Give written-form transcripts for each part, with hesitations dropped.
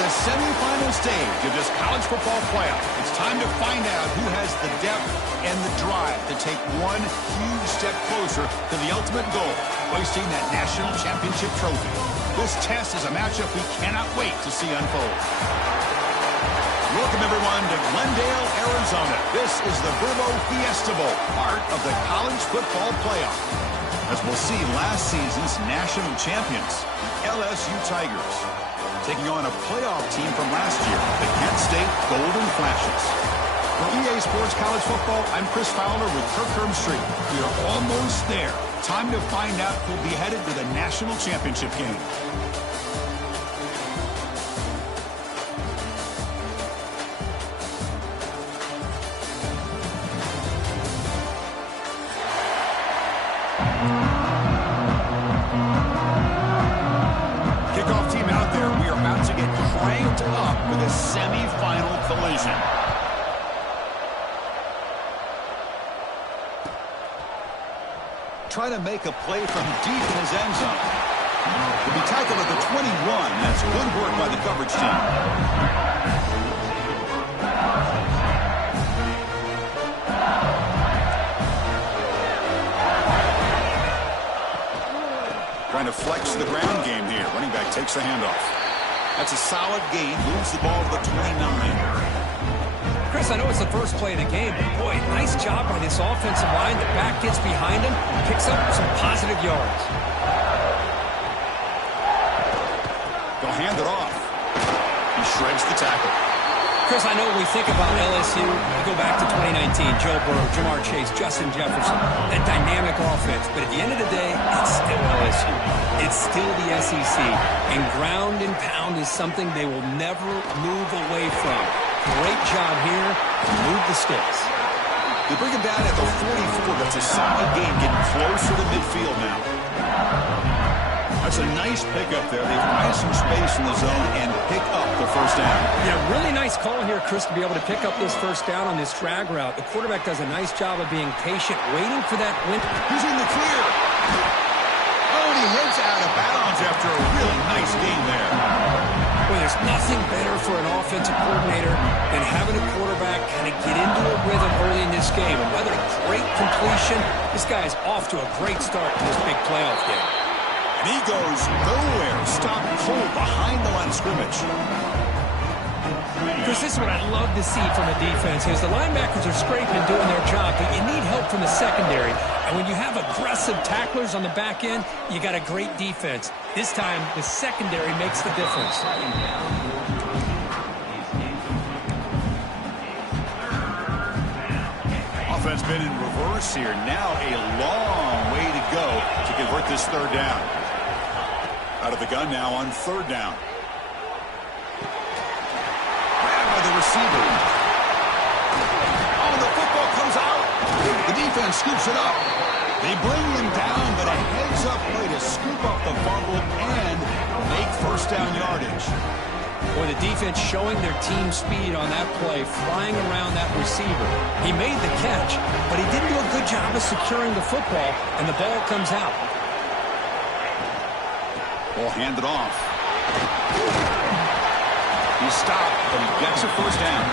the semifinal stage of this college football playoff. It's time to find out who has the depth and the drive to take one huge step closer to the ultimate goal, hoisting that national championship trophy. This test is a matchup we cannot wait to see unfold. Welcome, everyone, to Glendale, Arizona. This is the Verbo Fiesta Bowl, part of the college football playoff. As we'll see, last season's national champions, the LSU Tigers, taking on a playoff team from last year, the Kent State Golden Flashes. For EA Sports College Football, I'm Chris Fowler with Kirk Herbstreit. We are almost there. Time to find out who'll be headed to the national championship game. Kickoff team out there. We are about to get cranked up for the semifinal collision. Trying to make a play from deep in his end zone. He'll be tackled at the 21. That's good work by the coverage team. Trying to flex the ground game here. Running back takes the handoff. That's a solid gain. Moves the ball to the 29. Chris, I know it's the first play of the game, but boy, nice job by this offensive line. The back gets behind him, picks up some positive yards. They'll hand it off. He shreds the tackle. Chris, I know when we think about LSU, we go back to 2019, Joe Burrow, Jamar Chase, Justin Jefferson, that dynamic offense. But at the end of the day, it's still LSU. It's still the SEC. And ground and pound is something they will never move away from. Great job here. Move the sticks. They bring him down at the 44. That's a solid game, getting closer to midfield now. That's a nice pickup there. They find some space in the zone and pick up the first down. Yeah, really nice call here, Chris, to be able to pick up this first down on this drag route. The quarterback does a nice job of being patient, waiting for that win. He's in the clear. Oh, and he heads out of bounds after a really nice game there. Well, there's nothing better for an offensive coordinator than having a quarterback kind of get into a rhythm early in this game. Another great completion. This guy is off to a great start in this big playoff game. And he goes nowhere. Stopped cold behind the line of scrimmage. Chris, this is what I love to see from a defense is the linebackers are scraping and doing their job, but you need help from the secondary. And when you have aggressive tacklers on the back end, you got a great defense. This time, the secondary makes the difference. Offense been in reverse here. Now a long way to go to convert this third down. Out of the gun now on third down. Grabbed by the receiver. Oh, the football comes out. The defense scoops it up. They bring him down, but a heads-up play to scoop up the fumble and make first down yardage. Boy, the defense showing their team speed on that play, flying around that receiver. He made the catch, but he didn't do a good job of securing the football, and the ball comes out. Ball handed off. He stopped, but he gets a first down.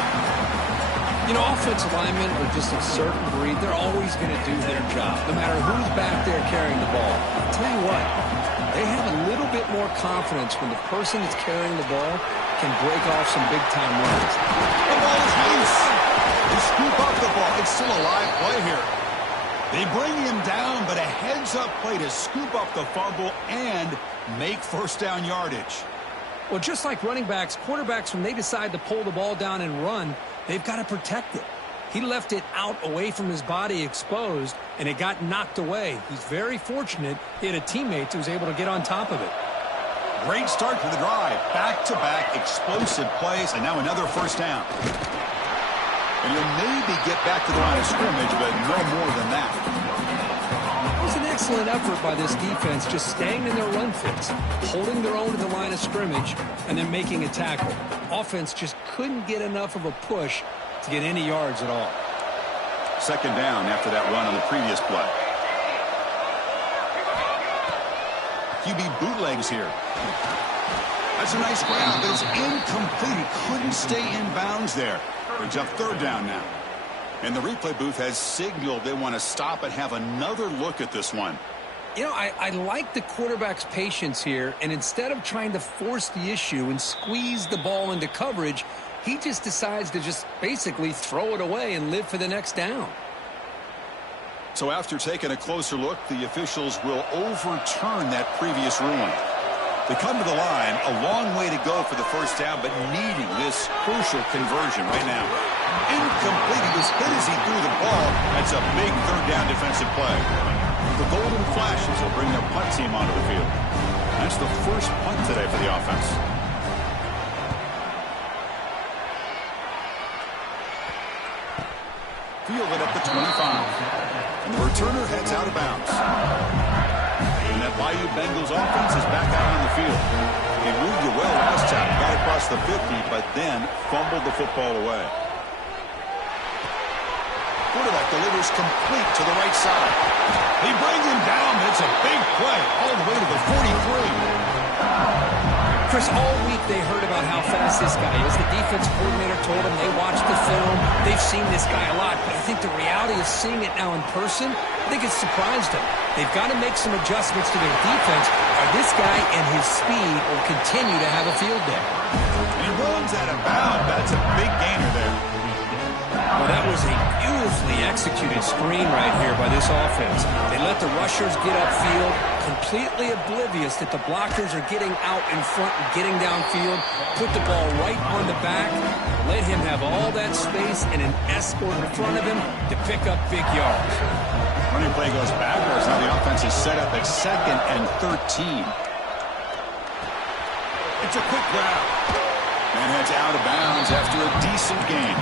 You know, offensive linemen are just a certain breed. They're always going to do their job, no matter who's back there carrying the ball. I'll tell you what, they have a little bit more confidence when the person that's carrying the ball can break off some big-time runs. The ball is loose. They scoop up the ball. It's still a live play here. They bring him down, but a heads-up play to scoop up the fumble and make first down yardage. Well, just like running backs, quarterbacks, when they decide to pull the ball down and run, they've got to protect it. He left it out away from his body exposed, and it got knocked away. He's very fortunate he had a teammate who was able to get on top of it. Great start to the drive. Back-to-back explosive plays, and now another first down. And he'll maybe get back to the line of scrimmage, but no more than that. It was an excellent effort by this defense, just staying in their run fits, holding their own to the line of scrimmage, and then making a tackle. Offense just couldn't get enough of a push to get any yards at all. Second down after that run on the previous play. QB bootlegs here. That's a nice grab, but it's incomplete. He couldn't stay in bounds there. Brings up third down now. And the replay booth has signaled they want to stop and have another look at this one. You know, I like the quarterback's patience here, and instead of trying to force the issue and squeeze the ball into coverage, he just decides to just basically throw it away and live for the next down. So after taking a closer look, the officials will overturn that previous ruling. They come to the line, a long way to go for the first down, but needing this crucial conversion right now. Incomplete. He was hit as he threw the ball. That's a big third down defensive play. The golden flashes will bring their punt team onto the field. That's the first punt today for the offense. Fielded at the 25. And the returner heads out of bounds. And that Bayou Bengals offense is back out on the field. He moved it well last time, got across the 50, but then fumbled the football away. Quarterback delivers complete to the right side. He brings him down, but it's a big play all the way to the 43. Chris, all week they heard about how fast this guy is. The defense coordinator told them they watched the film. They've seen this guy a lot, but I think the reality of seeing it now in person, I think it's surprised them. They've got to make some adjustments to their defense, or this guy and his speed will continue to have a field day. And he runs out of bounds. That's a big gainer there. Well, that was a beautifully executed screen right here by this offense. They let the rushers get upfield, completely oblivious that the blockers are getting out in front and getting downfield, put the ball right on the back, let him have all that space and an escort in front of him to pick up big yards. Running play goes backwards. Now the offense is set up at 2nd and 13. It's a quick grab. And heads out of bounds after a decent gain.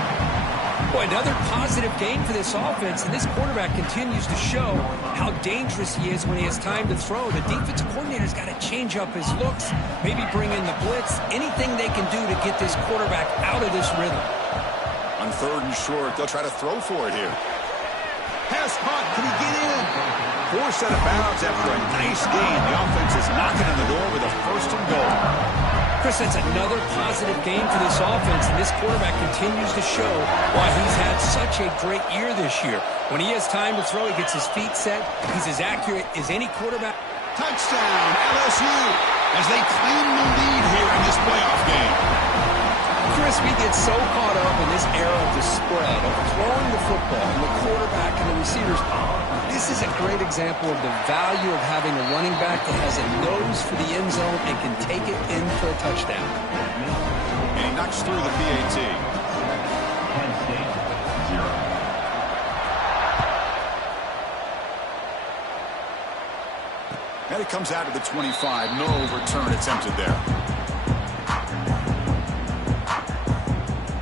Boy, another positive game for this offense, and this quarterback continues to show how dangerous he is when he has time to throw. The defensive coordinator's got to change up his looks, maybe bring in the blitz, anything they can do to get this quarterback out of this rhythm. On 3rd and short, they'll try to throw for it here. Pass caught. Can he get in? Forced out of bounds after a nice gain. The offense is knocking on the door with a 1st and goal. Chris, that's another positive game for this offense, and this quarterback continues to show why he's had such a great year this year. When he has time to throw, he gets his feet set. He's as accurate as any quarterback. Touchdown, LSU, as they claim the lead here in this playoff game. Chris, we get so caught up in this era of the spread, of throwing the football, and the quarterback and the receivers. This is a great example of the value of having a running back that has a nose for the end zone and can take it in for a touchdown. And he knocks through the PAT. And it comes out to the 25. No return attempted there.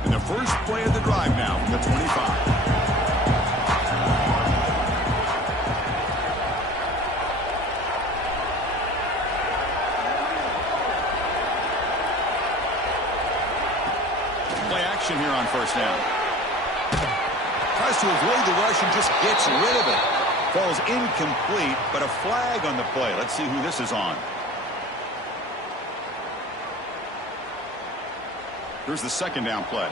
And the first play of the drive now from the 25. Here on 1st down. Tries to avoid the rush and just gets rid of it. Falls incomplete, but a flag on the play. Let's see who this is on. Here's the 2nd down play.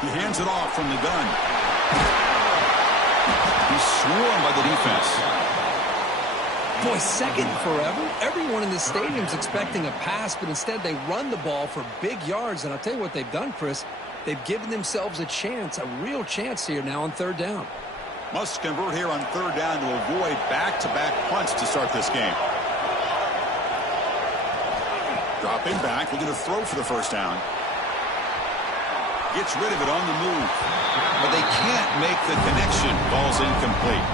He hands it off from the gun. He's swarmed by the defense. Boy, 2nd forever. Everyone in the stadium's expecting a pass, but instead they run the ball for big yards. And I'll tell you what they've done, Chris. They've given themselves a chance, a real chance here now on 3rd down. Must convert here on 3rd down to avoid back-to-back punts to start this game. Dropping back, looking to throw for the 1st down. Gets rid of it on the move. But they can't make the connection. Ball's incomplete.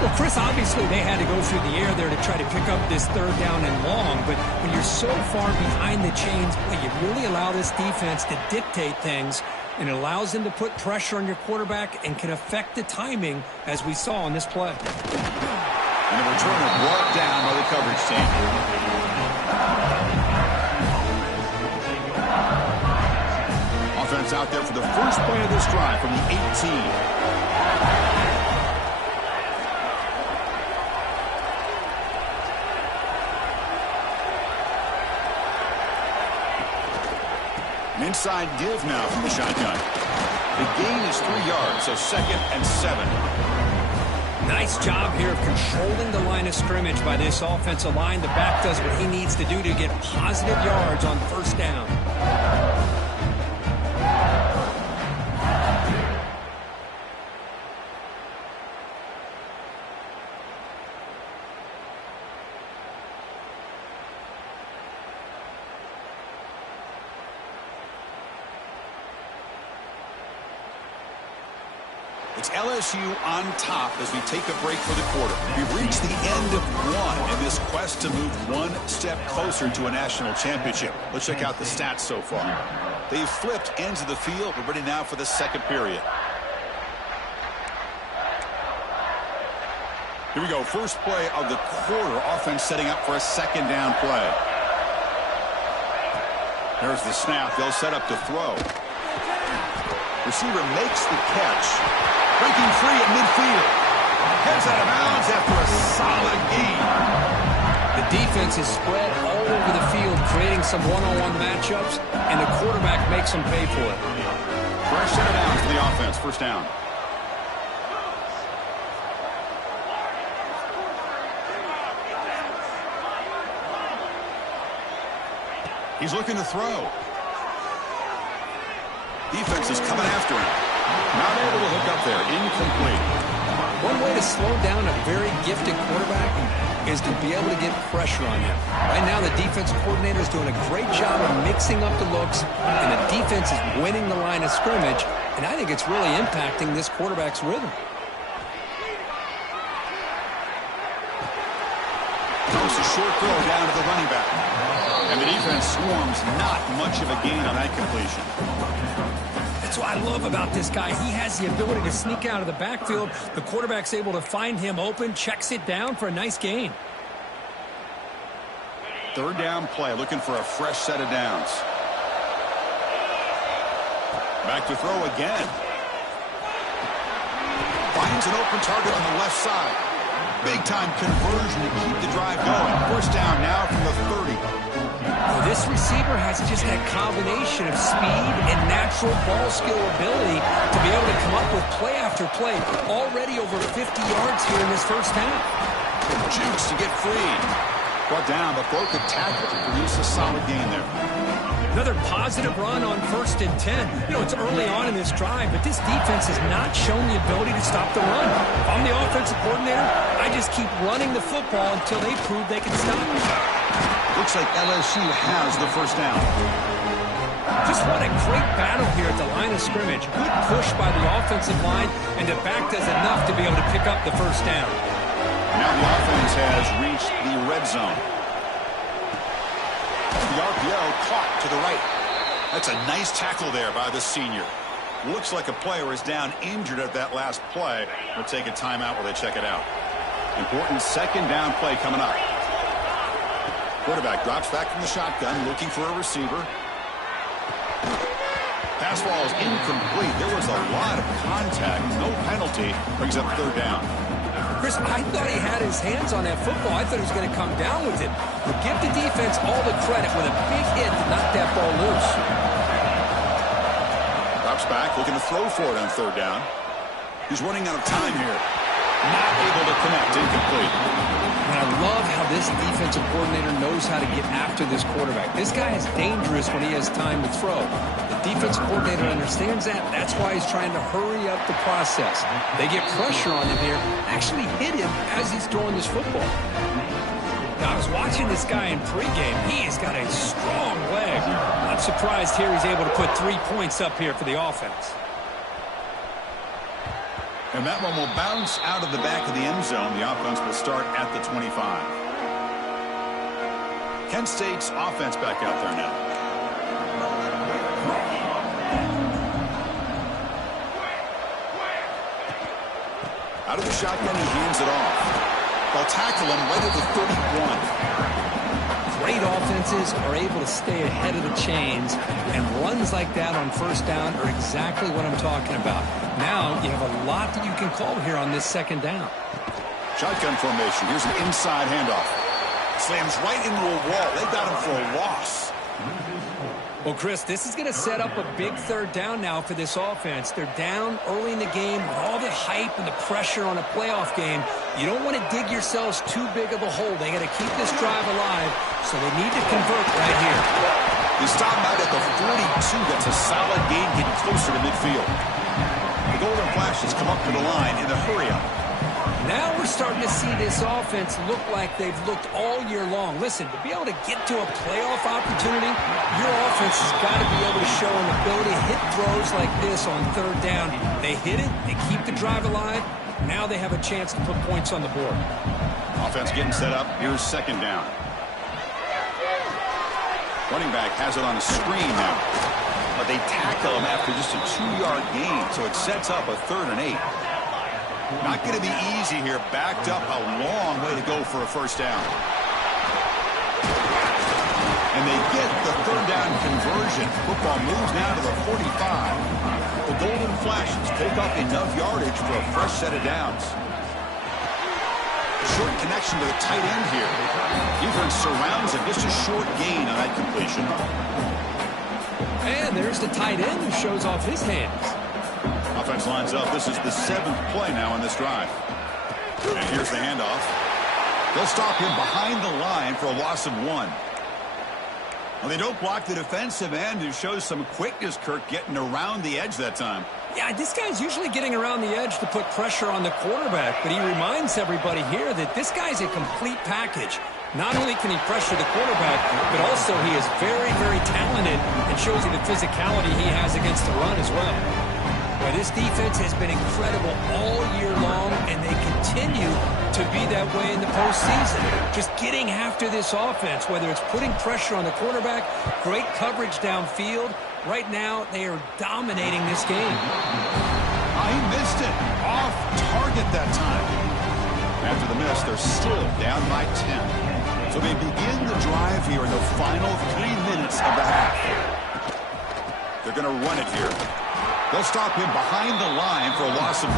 Well, Chris, obviously they had to go through the air there to try to pick up this 3rd down and long, but when you're so far behind the chains, boy, you really allow this defense to dictate things, and it allows them to put pressure on your quarterback and can affect the timing, as we saw on this play. And the returner brought down by the coverage team. Offense out there for the first play of this drive from the 18. Inside give now from the shotgun. The gain is 3 yards, so 2nd and 7. Nice job here of controlling the line of scrimmage by this offensive line. The back does what he needs to do to get positive yards on 1st down. It's LSU on top as we take a break for the quarter. We've reached the end of one in this quest to move one step closer to a national championship. Let's check out the stats so far. They've flipped ends of the field. We're ready now for the 2nd period. Here we go. First play of the quarter. Offense setting up for a 2nd down play. There's the snap. They'll set up to throw. Receiver makes the catch. Breaking free at midfield. Heads out of bounds after a solid gain. The defense is spread all over the field, creating some one-on-one matchups, and the quarterback makes them pay for it. Fresh set of downs for the offense. 1st down. He's looking to throw. Defense is coming after him. Not able to hook up there. Incomplete. One way to slow down a very gifted quarterback is to be able to get pressure on him. Right now, the defense coordinator is doing a great job of mixing up the looks, and the defense is winning the line of scrimmage, and I think it's really impacting this quarterback's rhythm. Comes a short throw down to the running back. And the defense swarms not much of a gain on that completion. That's what I love about this guy. He has the ability to sneak out of the backfield. The quarterback's able to find him open, checks it down for a nice gain. 3rd down play, looking for a fresh set of downs. Back to throw again. Finds an open target on the left side. Big-time conversion to keep the drive going. 1st down now from the 30. Well, this receiver has just that combination of speed and natural ball skill ability to be able to come up with play after play. Already over 50 yards here in this 1st half. Jukes to get free. Brought down, but broke a tackle to produce a solid gain there. Another positive run on 1st and 10. You know, it's early on in this drive, but this defense has not shown the ability to stop the run. If I'm the offensive coordinator, I just keep running the football until they prove they can stop it. Looks like LSU has the 1st down. Just what a great battle here at the line of scrimmage. Good push by the offensive line, and the back does enough to be able to pick up the 1st down. Now the offense has reached the red zone. The RPO caught to the right. That's a nice tackle there by the senior. Looks like a player is down injured at that last play. We'll take a timeout while they check it out. Important 2nd down play coming up. Quarterback drops back from the shotgun, looking for a receiver. Pass ball is incomplete. There was a lot of contact. No penalty. Brings up 3rd down. Chris, I thought he had his hands on that football. I thought he was going to come down with it. But give the defense all the credit with a big hit to knock that ball loose. Drops back, looking to throw for it on 3rd down. He's running out of time here. Not able to connect. Incomplete. And I love how this defensive coordinator knows how to get after this quarterback. This guy is dangerous when he has time to throw. The defensive coordinator understands that. That's why he's trying to hurry up the process. They get pressure on him here, actually hit him as he's throwing this football. Now, I was watching this guy in pregame. He has got a strong leg. Not surprised here he's able to put 3 points up here for the offense. And that one will bounce out of the back of the end zone. The offense will start at the 25. Kent State's offense back out there now. Out of the shotgun, he hands it off. They'll tackle him right at the 31. Great offenses are able to stay ahead of the chains, and runs like that on 1st down are exactly what I'm talking about. Now you have a lot that you can call here on this 2nd down. Shotgun formation. Here's an inside handoff. Slams right into a wall. They got him for a loss. Well, Chris, this is going to set up a big third down now for this offense. They're down early in the game with all the hype and the pressure on a playoff game. You don't want to dig yourselves too big of a hole. They got to keep this drive alive, so they need to convert right here. They stop out at the 42. That's a solid gain getting closer to midfield. The Golden Flashes come up to the line in the hurry-up. Now we're starting to see this offense look like they've looked all year long. Listen, to be able to get to a playoff opportunity, your offense has got to be able to show an ability to hit throws like this on third down. They hit it, they keep the drive alive. Now they have a chance to put points on the board. Offense getting set up. Here's second down. Running back has it on a screen now. But they tackle him after just a 2-yard gain, so it sets up a 3rd and 8. Not going to be easy here. Backed up, a long way to go for a first down. And they get the third down conversion. Football moves now to the 45. The Golden Flashes take up enough yardage for a fresh set of downs. Short connection to the tight end here. Defense surrounds him. Just a short gain on that completion. And there's the tight end who shows off his hands. Offense lines up. This is the 7th play now in this drive. And here's the handoff. They'll stop him behind the line for a loss of 1. Well, they don't block the defensive end, who shows some quickness, Kirk, getting around the edge that time. Yeah, this guy's usually getting around the edge to put pressure on the quarterback, but he reminds everybody here that this guy's a complete package. Not only can he pressure the quarterback, but also he is very, very talented and shows you the physicality he has against the run as well. Well, this defense has been incredible all year long, and they continue to be that way in the postseason. Just getting after this offense, whether it's putting pressure on the quarterback, great coverage downfield. Right now, they are dominating this game. He missed it. Off target that time. After the miss, they're still down by 10. So they begin the drive here in the final 3 minutes of the half. They're going to run it here. They'll stop him behind the line for a loss of 1.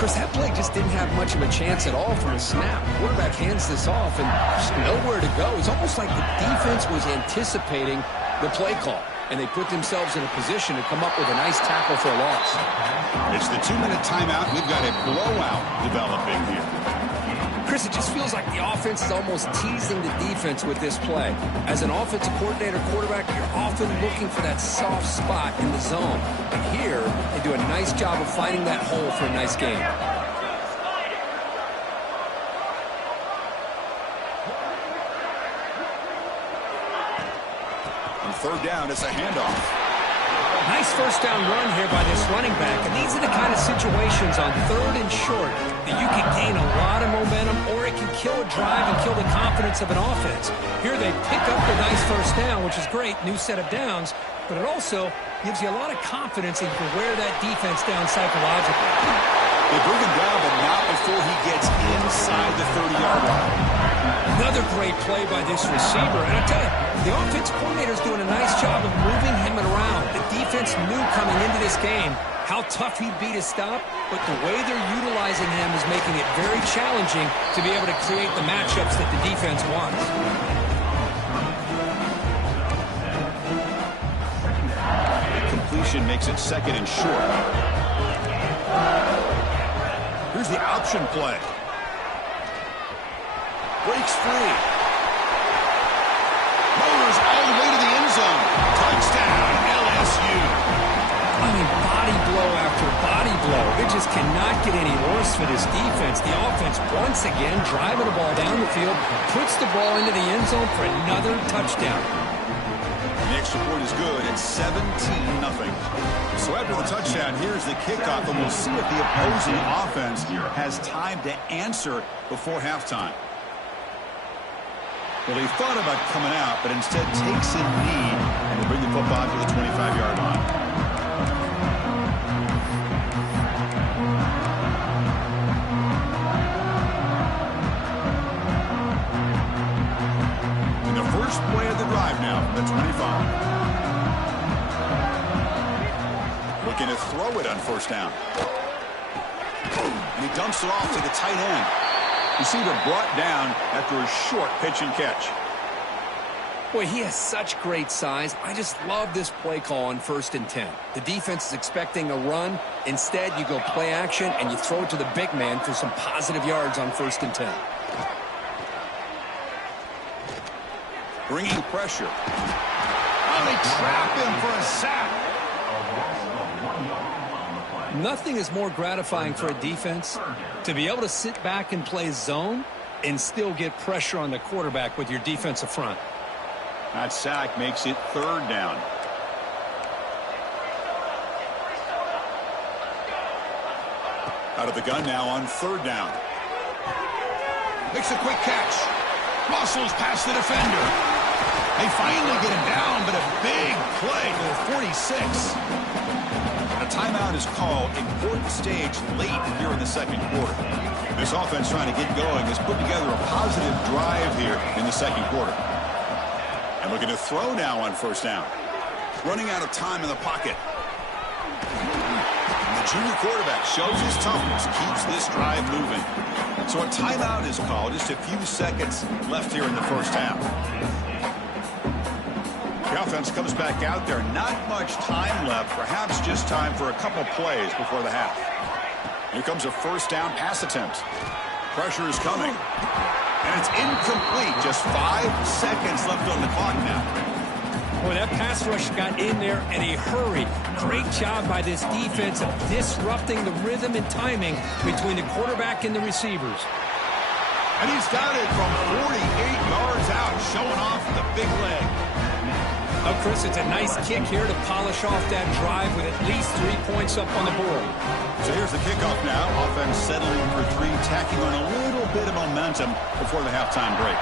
Chris, that play just didn't have much of a chance at all from a snap. Quarterback hands this off and just nowhere to go. It's almost like the defense was anticipating the play call, and they put themselves in a position to come up with a nice tackle for a loss. It's the 2-minute timeout. We've got a blowout developing here. Chris, it just feels like the offense is almost teasing the defense with this play. As an offensive coordinator quarterback, you're often looking for that soft spot in the zone. But here, they do a nice job of finding that hole for a nice game. On third down, it's a handoff. Nice first down run here by this running back. And these are the kind of situations on 3rd and short that you can gain a lot of momentum, or it can kill a drive and kill the confidence of an offense. Here they pick up the nice first down, which is great, new set of downs, but it also gives you a lot of confidence and you can wear that defense down psychologically. They bring him down, but not before he gets inside the 30-yard line. Another great play by this receiver. And I tell you, the offense coordinator is doing a nice job of moving him around. The defense knew coming into this game how tough he'd be to stop, but the way they're utilizing him is making it very challenging to be able to create the matchups that the defense wants. Completion makes it 2nd and short. Here's the option play. Breaks free. Motors all the way to the end zone. Touchdown, LSU. I mean, body blow after body blow. It just cannot get any worse for this defense. The offense, once again, driving the ball down the field, puts the ball into the end zone for another touchdown. The extra point is good. It's 17-0. So after the touchdown, here's the kickoff, and we'll see if the opposing offense has time to answer before halftime. Well, he thought about coming out, but instead takes a knee and will bring the football to the 25-yard line. In the first play of the drive now from the 25. Looking to throw it on first down. And he dumps it off to the tight end. Receiver brought down after a short pitch and catch. Boy, he has such great size. I just love this play call on 1st and 10. The defense is expecting a run. Instead, you go play action, and you throw it to the big man for some positive yards on 1st and 10. Bringing pressure. Oh, they trap him for a sack. Nothing is more gratifying for a defense to be able to sit back and play zone and still get pressure on the quarterback with your defensive front. That sack makes it 3rd down. Out of the gun now on 3rd down. Makes a quick catch. Muscles past the defender. They finally get him down, but a big play to the 46. A timeout is called. Important stage late here in the 2nd quarter. This offense trying to get going has put together a positive drive here in the 2nd quarter. And looking to throw now on 1st down. Running out of time in the pocket. The junior quarterback shows his toughness, keeps this drive moving. So a timeout is called. Just a few seconds left here in the 1st half. The offense comes back out there. Not much time left. Perhaps just time for a couple plays before the half. Here comes a 1st down pass attempt. Pressure is coming. And it's incomplete. Just 5 seconds left on the clock now. Boy, that pass rush got in there in a hurry. Great job by this defense of disrupting the rhythm and timing between the quarterback and the receivers. And he's got it from 48 yards out, showing off the big leg. Oh, Chris, it's a nice kick here to polish off that drive with at least 3 points up on the board. So here's the kickoff now. Offense settling for 3, tacking on a little bit of momentum before the halftime break.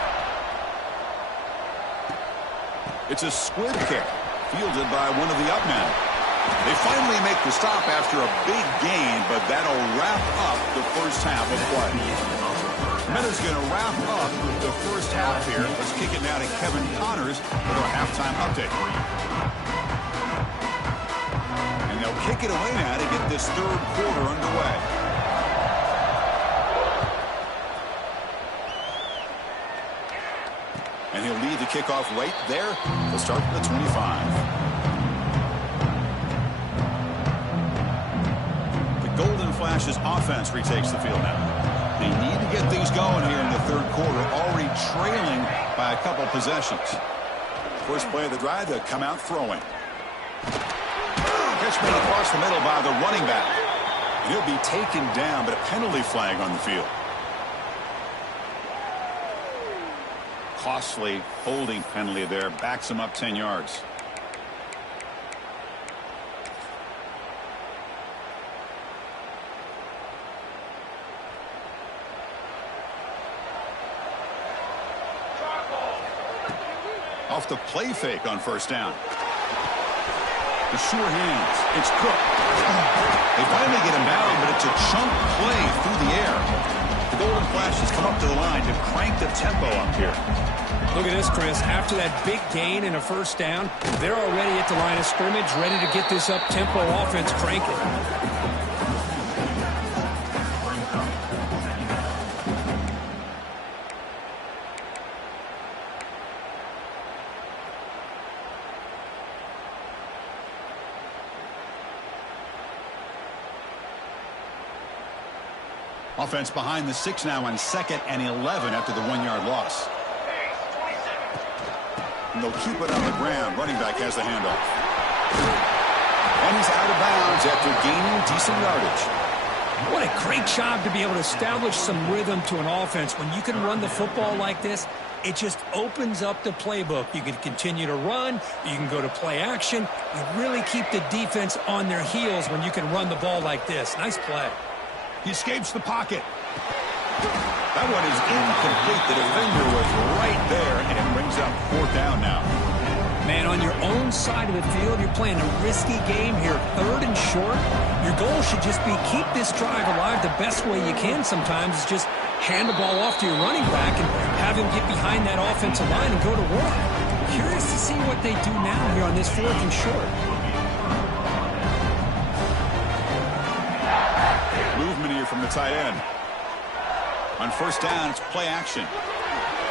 It's a squib kick, fielded by one of the up men. They finally make the stop after a big gain, but that'll wrap up the 1st half of play. Meta's going to wrap up the 1st half here. Let's kick it now to Kevin Connors with our halftime update. And they'll kick it away now to get this 3rd quarter underway. And he'll lead the kickoff right there. He'll start from the 25. The Golden Flashes offense retakes the field now. They need to get things going here in the 3rd quarter, already trailing by a couple possessions. First play of the drive, they'll come out throwing. Pitch made across the middle by the running back. And he'll be taken down, but a penalty flag on the field. Costly holding penalty there, backs him up 10 yards. Off the play fake on 1st down. The sure hands. It's Cook. They finally get him down, but it's a chunk play through the air. The Golden Flashes come up to the line to crank the tempo up here. Look at this, Chris. After that big gain and a 1st down, they're already at the line of scrimmage, ready to get this up-tempo offense cranking. Offense behind the 6 now on 2nd and 11 after the 1-yard loss. And they'll keep it on the ground. Running back has the handoff. And he's out of bounds after gaining decent yardage. What a great job to be able to establish some rhythm to an offense. When you can run the football like this, it just opens up the playbook. You can continue to run. You can go to play action. You really keep the defense on their heels when you can run the ball like this. Nice play. He escapes the pocket. That one is incomplete. The defender was right there, and it brings up 4th down now. Man, on your own side of the field, you're playing a risky game here. 3rd and short. Your goal should just be keep this drive alive the best way you can sometimes is just hand the ball off to your running back and have him get behind that offensive line and go to work. Curious to see what they do now here on this 4th and short. Movement here from the tight end. On 1st down, it's play action.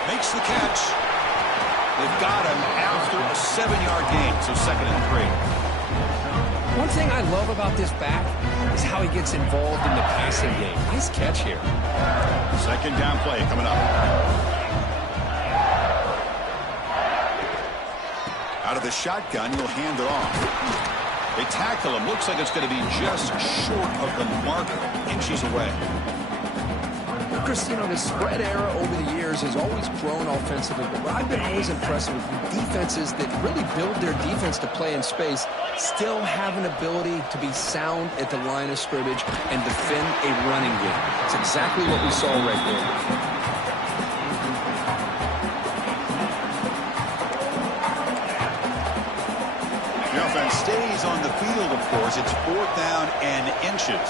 Makes the catch. They've got him after a 7-yard gain, so 2nd and 3. One thing I love about this back is how he gets involved in the passing game. Nice catch here. 2nd down play coming up. Out of the shotgun, he'll hand it off. They tackle him. Looks like it's going to be just short of the marker, inches away. Chris, you know, the spread era over the years has always grown offensively, but what I've been always impressed with defenses that really build their defense to play in space still have an ability to be sound at the line of scrimmage and defend a running game. It's exactly what we saw right there. The offense stays on the field, of course. It's 4th down and inches.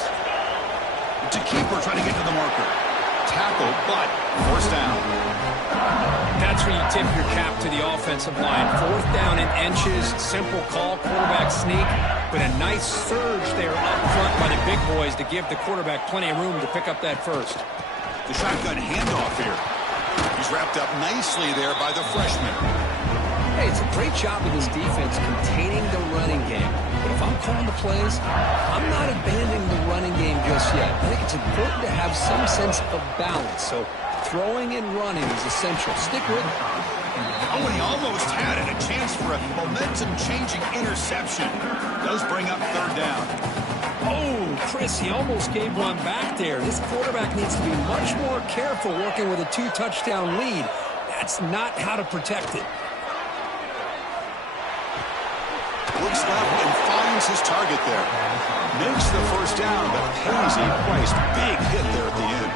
To keeper trying to get to the marker. Tackle, but 1st down. That's where you tip your cap to the offensive line. 4th down and inches, simple call, quarterback sneak, but a nice surge there up front by the big boys to give the quarterback plenty of room to pick up that first. The shotgun handoff here. He's wrapped up nicely there by the freshman. Hey, it's a great job of this defense containing the running game. But if I'm calling the plays, I'm not abandoning the running game just yet. I think it's important to have some sense of balance. So throwing and running is essential. Stick with it. Oh, and he almost had it. A chance for a momentum-changing interception. Does bring up 3rd down. Oh, Chris, he almost gave one back there. This quarterback needs to be much more careful working with a 2-touchdown lead. That's not how to protect it. Looks left and finds his target there. Makes the 1st down, but pays a price. Big hit there at the end.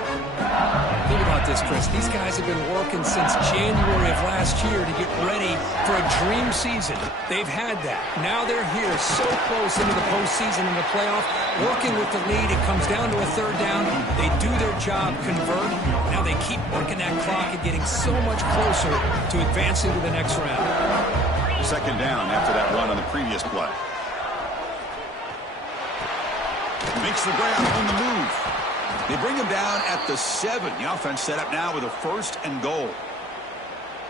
Think about this, Chris. These guys have been working since January of last year to get ready for a dream season. They've had that. Now they're here so close into the postseason and the playoff. Working with the lead, it comes down to a 3rd down. They do their job, convert. Now they keep working that clock and getting so much closer to advancing to the next round. 2nd down after that run on the previous play. Makes the grab on the move. They bring him down at the 7. The offense set up now with a 1st and goal.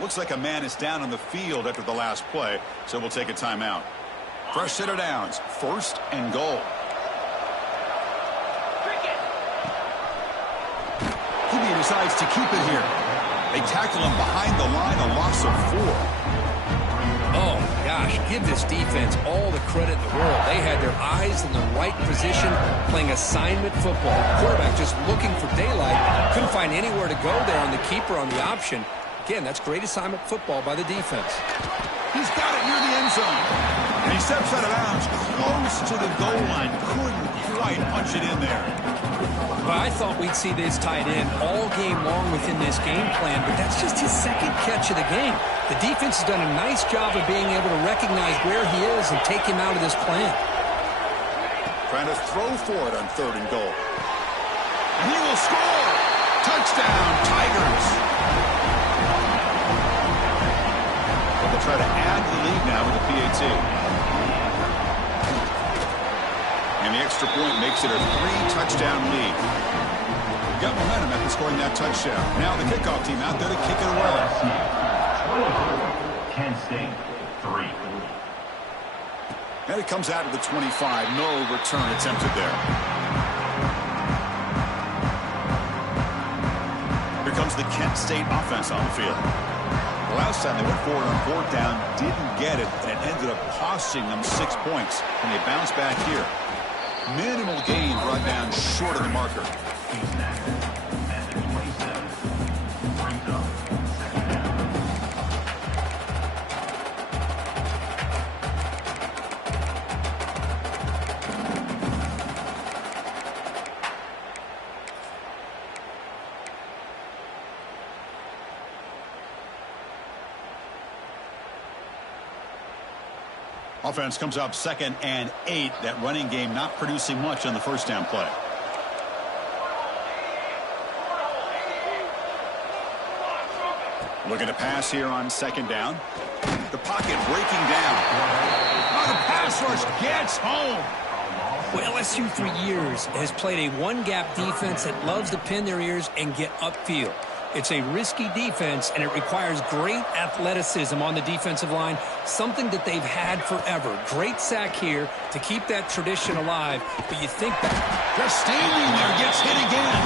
Looks like a man is down on the field after the last play, so we'll take a timeout. Fresh set of downs, 1st and goal. QB decides to keep it here. They tackle him behind the line, a loss of 4. Oh, gosh, give this defense all the credit in the world. They had their eyes in the right position playing assignment football. Quarterback just looking for daylight. Couldn't find anywhere to go there on the keeper on the option. Again, that's great assignment football by the defense. He's got it near the end zone. And he steps out of bounds close to the goal line. Couldn't quite punch it in there. Well, I thought we'd see this tight end all game long within this game plan, but that's just his 2nd catch of the game. The defense has done a nice job of being able to recognize where he is and take him out of this plan. Trying to throw for it on 3rd and goal. And he will score! Touchdown, Tigers! Well, they'll try to add the lead now with the PAT. And the extra point makes it a 3-touchdown lead. Got momentum after scoring that touchdown. Now the kickoff team out there to kick it away. Kent State, 3. And it comes out of the 25. No return attempted there. Here comes the Kent State offense on the field. The last time they went forward on 4th down, didn't get it, and it ended up costing them 6 points. And they bounce back here. Minimal gain brought down short of the marker. Offense comes up 2nd and 8. That running game not producing much on the 1st down play. Looking to pass here on 2nd down. The pocket breaking down. Oh, the pass rush gets home. Well, LSU for years has played a one-gap defense that loves to pin their ears and get upfield. It's a risky defense, and it requires great athleticism on the defensive line, something that they've had forever. Great sack here to keep that tradition alive, but you think that... Just standing there, gets hit again.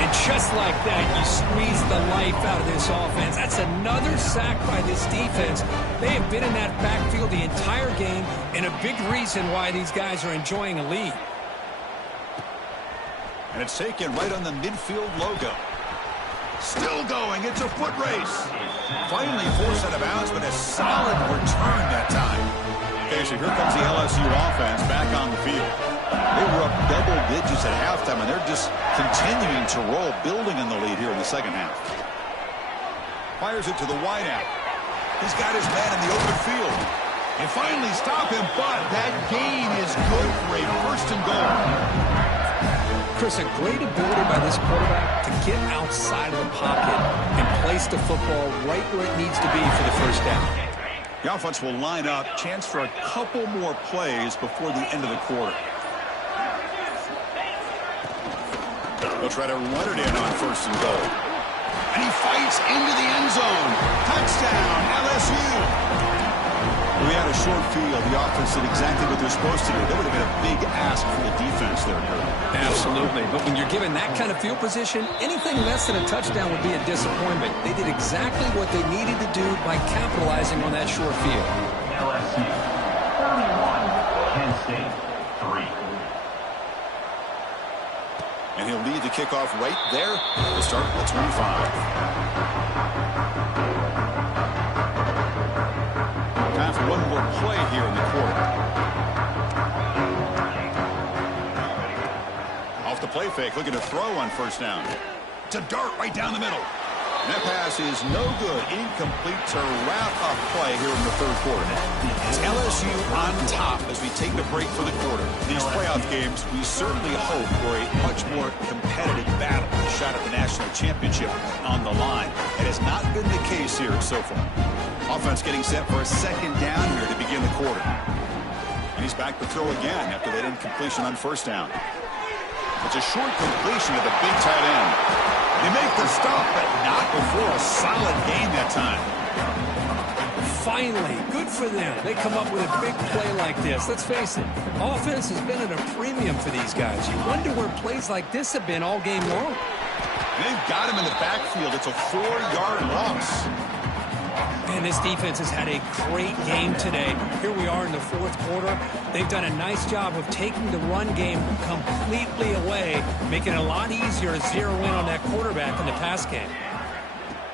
And just like that, you squeeze the life out of this offense. That's another sack by this defense. They have been in that backfield the entire game, and a big reason why these guys are enjoying a lead. And it's taken right on the midfield logo. Still going. It's a foot race. Finally forced out of bounds, but a solid return that time. Okay, so here comes the LSU offense back on the field. They were up double digits at halftime, and they're just continuing to roll, building in the lead here in the second half. Fires it to the wideout. He's got his man in the open field. They finally stop him, but that gain is good for a first and goal. Chris, a great ability by this quarterback to get outside of the pocket and place the football right where it needs to be for the first down. The offense will line up. Chance for a couple more plays before the end of the quarter. They'll try to run it in on first and goal. And he fights into the end zone. Touchdown, LSU. We had a short field. The offense did exactly what they're supposed to do. That would have been a big ask for the defense there, Kurt. Absolutely. But when you're given that kind of field position, anything less than a touchdown would be a disappointment. They did exactly what they needed to do by capitalizing on that short field. LSU 31, Penn State 3. And he'll lead the kickoff right there to start at the 25. Time for one more play here in the quarter. Off the play fake, looking to throw on first down. It's a dart right down the middle. And that pass is no good. Incomplete to wrap up play here in the third quarter. It's LSU on top as we take a break for the quarter. These playoff games, we certainly hope for a much more competitive battle. A shot at the national championship on the line. It has not been the case here so far. Offense getting set for a second down here to begin the quarter. And he's back to throw again after that incompletion on first down. It's a short completion to the big tight end. They make the stop, but not before a solid gain that time. Finally, good for them. They come up with a big play like this. Let's face it, offense has been at a premium for these guys. You wonder where plays like this have been all game long. They've got him in the backfield. It's a 4-yard loss. And this defense has had a great game today. Here we are in the fourth quarter. They've done a nice job of taking the run game completely away, making it a lot easier to zero in on that quarterback in the pass game.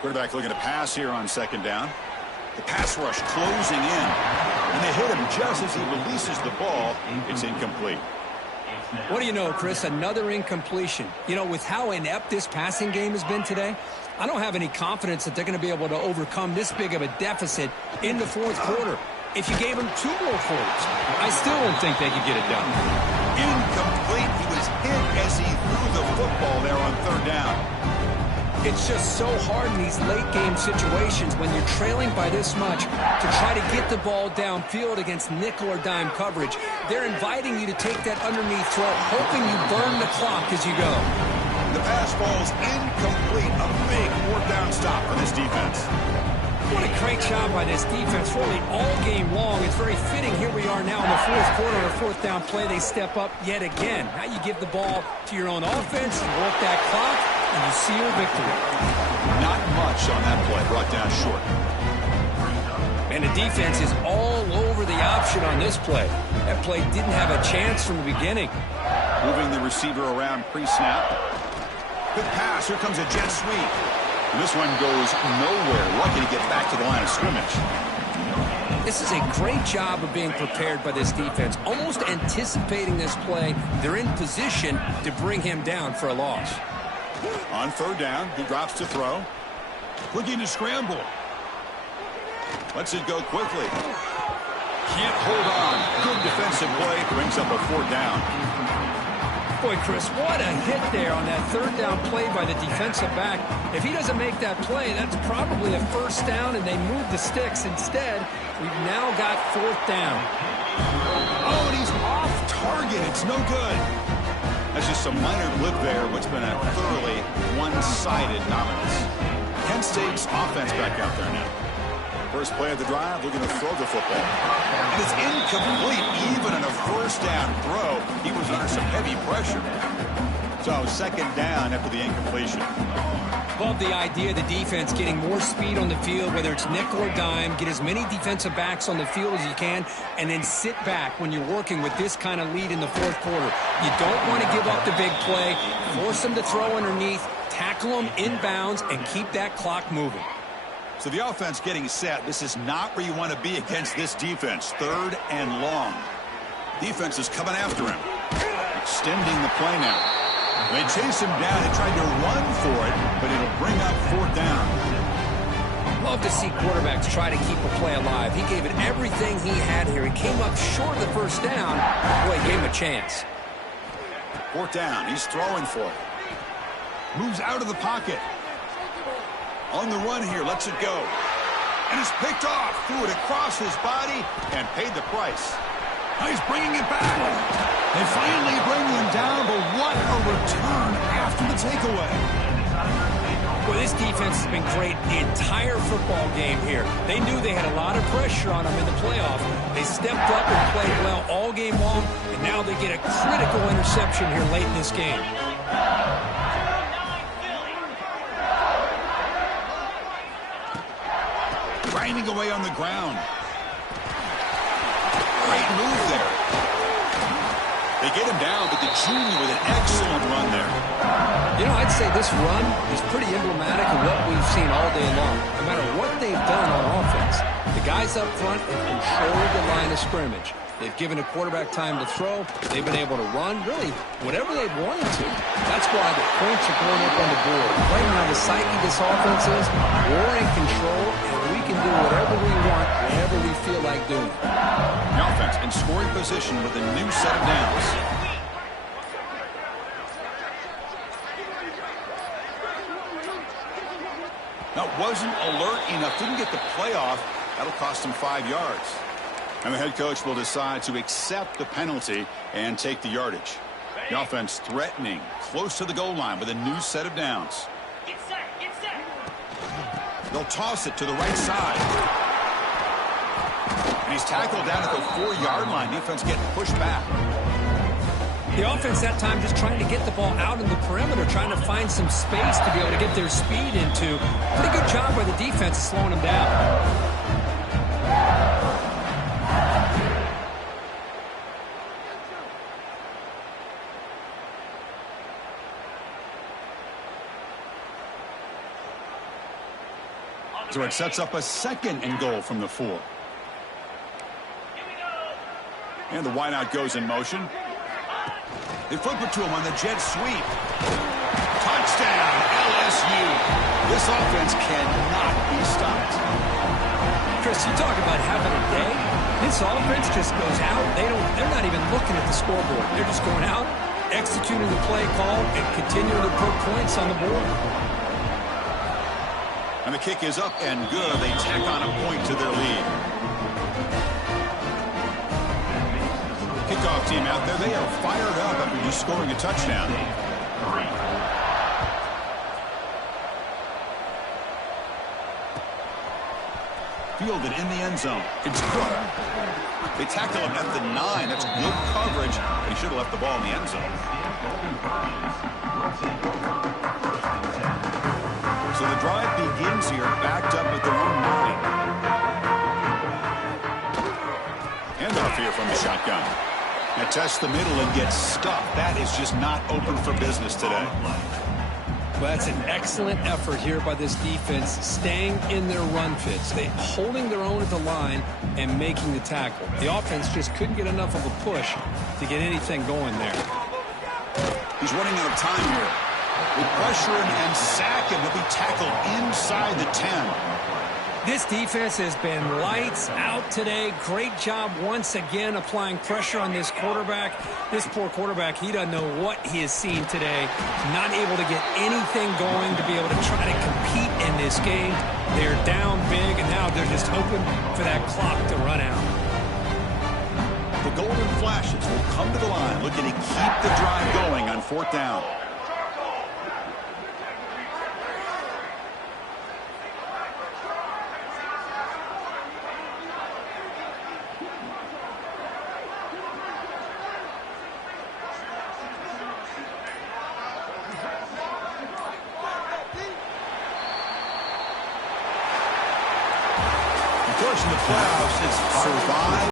Quarterback looking to pass here on second down. The pass rush closing in. And they hit him just as he releases the ball. It's incomplete. What do you know, Chris? Another incompletion. You know, with how inept this passing game has been today, I don't have any confidence that they're going to be able to overcome this big of a deficit in the fourth quarter. If you gave them 2 more quarters, I still don't think they could get it done. Incomplete. He was hit as he threw the football there on third down. It's just so hard in these late-game situations when you're trailing by this much to try to get the ball downfield against nickel or dime coverage. They're inviting you to take that underneath throw, hoping you burn the clock as you go. The pass falls incomplete. A big fourth down stop for this defense. What a great job by this defense, really all game long. It's very fitting. Here we are now in the fourth quarter, a fourth down play. They step up yet again. Now you give the ball to your own offense, you work that clock, and you see your victory. Not much on that play, brought down short. And the defense is all over the option on this play. That play didn't have a chance from the beginning. Moving the receiver around pre-snap. Good pass. Here comes a jet sweep. And this one goes nowhere. Lucky to get back to the line of scrimmage. This is a great job of being prepared by this defense. Almost anticipating this play. They're in position to bring him down for a loss. On third down, he drops to throw. Looking to scramble. Lets it go quickly. Can't hold on. Good defensive play. Brings up a fourth down. Boy, Chris, what a hit there on that third down play by the defensive back. If he doesn't make that play, that's probably a first down, and they move the sticks. Instead, we've now got fourth down. Oh, and he's off target. It's no good. That's just a minor blip there, what's been a thoroughly one-sided dominance. Kent State's offense back out there now. First play of the drive, looking to throw the football. And it's incomplete, even in a first down throw. He was under some heavy pressure. So second down after the incompletion. Love the idea of the defense getting more speed on the field, whether it's nickel or dime, get as many defensive backs on the field as you can, and then sit back when you're working with this kind of lead in the fourth quarter. You don't want to give up the big play, force them to throw underneath, tackle them inbounds, and keep that clock moving. So the offense getting set. This is not where you want to be against this defense. Third and long. Defense is coming after him. Extending the play now. They chase him down and tried to run for it, but it'll bring up fourth down. Love to see quarterbacks try to keep a play alive. He gave it everything he had here. He came up short of the first down. Boy, he gave him a chance. Fourth down. He's throwing for it. Moves out of the pocket. On the run here. Lets it go. And it's picked off. Threw it across his body and paid the price. Now he's bringing it back. They finally bring him down, but what a return after the takeaway. Well, this defense has been great the entire football game here. They knew they had a lot of pressure on them in the playoff. They stepped up and played well all game long, and now they get a critical interception here late in this game. Grinding away on the ground. Great move there. They get him down, but the junior with an excellent run there. You know, I'd say this run is pretty emblematic of what we've seen all day long. No matter what they've done on offense, the guys up front have controlled the line of scrimmage. They've given a quarterback time to throw. They've been able to run, really, whatever they've wanted to. That's why the points are going up on the board. Right now, the psyche of this offense is we're in control, and we can do whatever we want, whenever we feel like doing it. The offense in scoring position with a new set of downs. That wasn't alert enough. Didn't get the play off. That'll cost him 5 yards. And the head coach will decide to accept the penalty and take the yardage. The offense threatening, close to the goal line with a new set of downs. Get set, get set. They'll toss it to the right side. And he's tackled down at the 4-yard line. Defense getting pushed back. The offense that time just trying to get the ball out in the perimeter, trying to find some space to be able to get their speed into. Pretty good job by the defense slowing them down. So it sets up a second and goal from the 4. And the wideout goes in motion. They flip it to him on the jet sweep. Touchdown, LSU. This offense cannot be stopped. Chris, you talk about having a day. This offense just goes out. They're not even looking at the scoreboard. They're just going out, executing the play call, and continuing to put points on the board. And the kick is up and good. They tack on a point to their lead. Kickoff team out there. They are fired up after just scoring a touchdown. Fielded in the end zone. It's Cook. They tackle him at the 9. That's good coverage. He should have left the ball in the end zone. So the drive begins here, backed up at their own 9. Handoff here from the shotgun. Now test the middle and get stuffed. That is just not open for business today. Well, that's an excellent effort here by this defense, staying in their run fits. They holding their own at the line and making the tackle. The offense just couldn't get enough of a push to get anything going there. He's running out of time here. They pressure him and sack him. He'll be tackled inside the 10. This defense has been lights out today. Great job once again applying pressure on this quarterback. This poor quarterback, he doesn't know what he has seen today. Not able to get anything going to be able to try to compete in this game. They're down big, and now they're just hoping for that clock to run out. The golden Flashes will come to the line, looking to keep the drive going on 4th down. Of course, in the playoffs, it's survive